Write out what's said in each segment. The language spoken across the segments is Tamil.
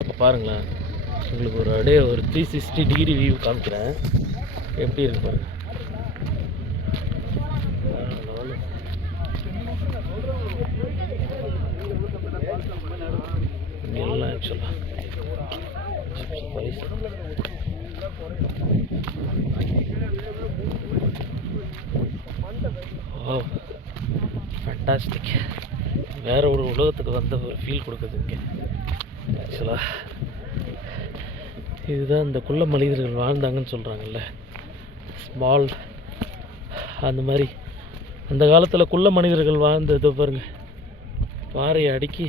பாருங்களேன், உங்களுக்கு ஒரு அப்படியே ஒரு 360 டிகிரி வியூ காமிக்கிறேன். எப்படி இருக்கு பாருங்க. எல்லாம் ஆக்சுவலாக ஓ ஃபேண்டாஸ்டிக். வேற ஒரு உலகத்துக்கு வந்த ஒரு ஃபீல் கொடுக்குது இங்கே ஆக்சுவலாக. இதுதான் இந்த குள்ள மனிதர்கள் வாழ்ந்தாங்கன்னு சொல்கிறாங்கல்ல, ஸ்மால், அந்த மாதிரி அந்த காலத்தில் குள்ள மனிதர்கள் வாழ்ந்தது பாருங்க. பாறையை அடுக்கி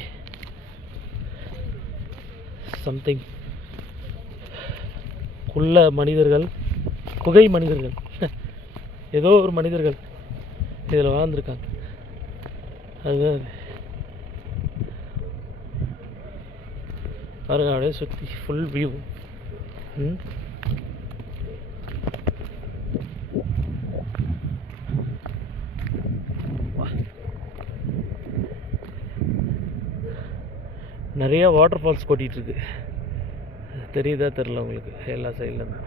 சம்திங் குள்ள மனிதர்கள், குகை மனிதர்கள், ஏதோ ஒரு மனிதர்கள் இதில் வாழ்ந்துருக்காங்க. அதுதான் பாருங்க, அப்படியே சுற்றி ஃபுல் வியூ. நிறைய வாட்டர் ஃபால்ஸ் கொட்டிகிட்ருக்கு. தெரியுதா தெரில உங்களுக்கு? எல்லா சைட்லேருந்து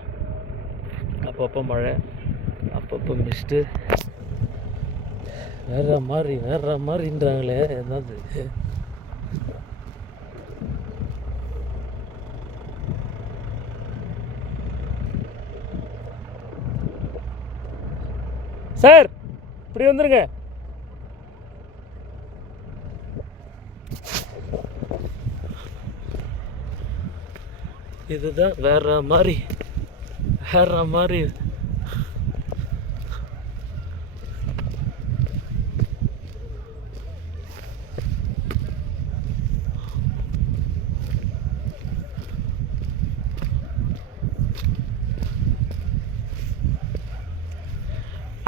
அப்பப்போ மழை, அப்பப்போ மிஸ்ட்டு. வேற மாதிரின்றாங்களே என்னது. சார் இப்படி வந்துருங்க. இதுதான் வேற மாதிரி.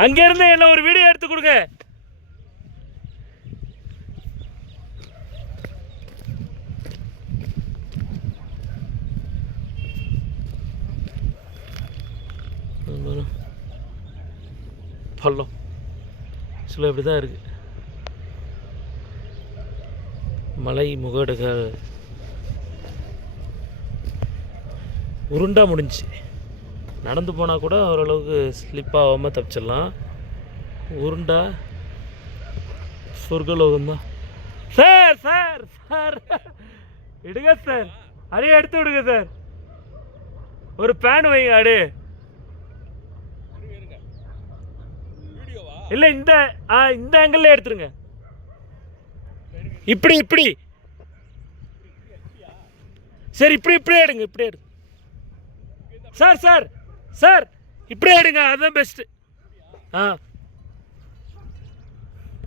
அங்கேருந்து என்ன ஒரு வீடியோ எடுத்து கொடுங்க. பள்ளம் சில இப்படி தான் இருக்குது. மலை முகடுகள் உருண்டா முடிஞ்சு. நடந்து போனால் கூட ஓரளவுக்கு ஸ்லிப் ஆகாமல் தப்பிச்சிடலாம். உருண்டா சொர்க்கலோகம் தான். சார் சார் சார் எடுங்க சார், அடியே எடுத்து விடுங்க சார். ஒரு பேன் வைங்க அடி. இல்லை இந்த ஆங்கிள் எடுத்துருங்க. இப்படி சரி, இப்படி எடுங்க. சார் சார் சார் இப்படியே எடுங்க, அதுதான் பெஸ்ட்டு.